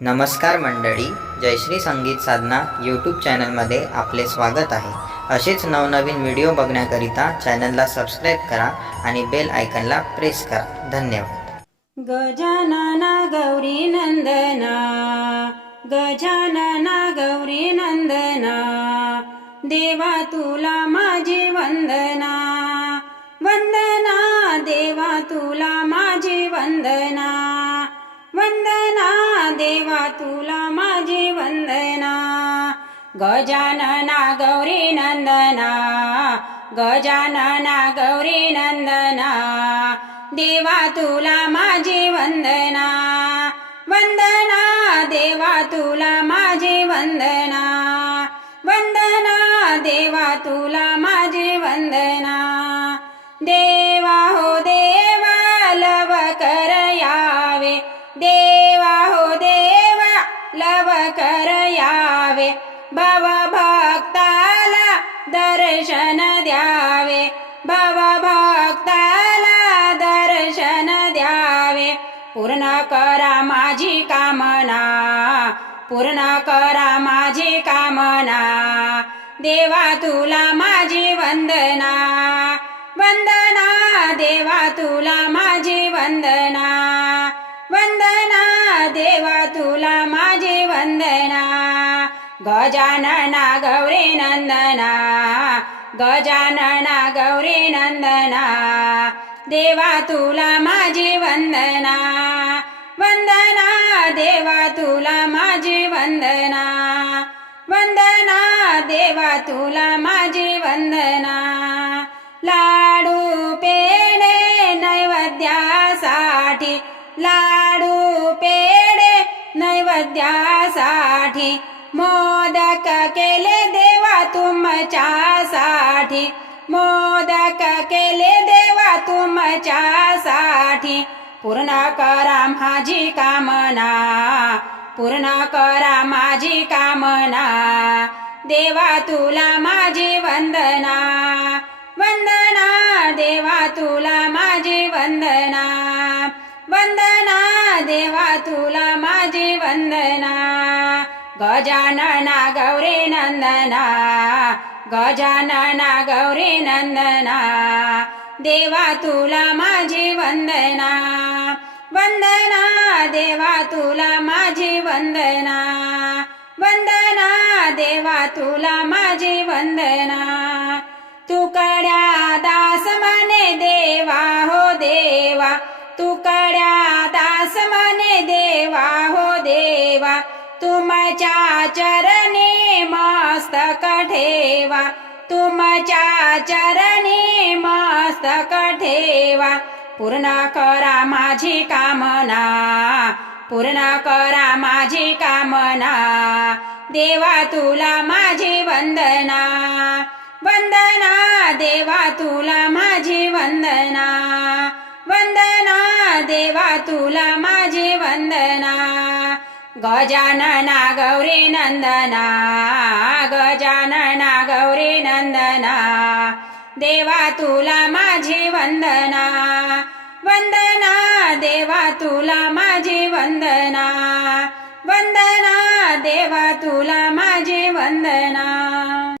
नमस्कार मंडळी जयश्री संगीत साधना यूट्यूब चॅनलमध्ये आपले स्वागत आहे. असेच नवनवीन व्हिडिओ बघण्याकरिता चॅनलला सबस्क्राईब करा आणि बेल आयकनला प्रेस करा. धन्यवाद. गजानना गौरी नंदना गजानना गौरी नंदना देवा तुला माझी वंदना वंदना देवा तुला माझी वंदना. तुला माझी वंदना. गजानना गौरी नंदना. गजानना गौरी नंदना. देवा तुला माझी वंदना. वंदना देवा तुला माझी वंदना. वंदना देवा तुला माझी वंदना. देवा हो देवा लव कर यावे. देवा पूर्ण करा माझी कामना पूर्ण करा माझी कामना. देवा तुला माझी वंदना वंदना. देवा तुला माझी वंदना वंदना. देवा तुला माझी वंदना. गजानना गौरी नंदना गजानना गौरी नंदना. देवा तुला माझी वंदना. वंदना देवा तुला माझी वंदना. वंदना देवा तुला माझी वंदना. लाडू पेडे नैवेद्यासाठी लाडू पेडे नैवेद्यासाठी मोदक केले देवा तुमच्यासाठी मोदक केले तुमच्यासाठी. पूर्ण करा माझी कामना. पूर्ण करा माझी कामना. देवा तुला माझी वंदना. वंदना देवा तुला माझी वंदना. वंदना देवा तुला माझी वंदना. गजानना गौरी नंदना. गजानना गौरी नंदना. देवा तुला माझी वंदना. वंदना देवा तुला माझी वंदना. वंदना देवा तुला माझी वंदना. तुकड्या दास मने देवा हो देवा. तुकड्या दास मने देवा हो देवा. तुमच्या चरणी मस्तक ठेवा. तुमच्या चरणी मस्तक ठेवा? पूर्ण करा माझी कामना. पूर्ण करा माझी कामना. देवा तुला माझी वंदना. वंदना देवा तुला माझी वंदना. वंदना देवा तुला माझी वंदना. गजानना गौरी नंदना. गजानना गौरी नंदना. देवा तुला माझी वंदना. वंदना देवा तुला माझी वंदना. वंदना देवा तुला माझी वंदना.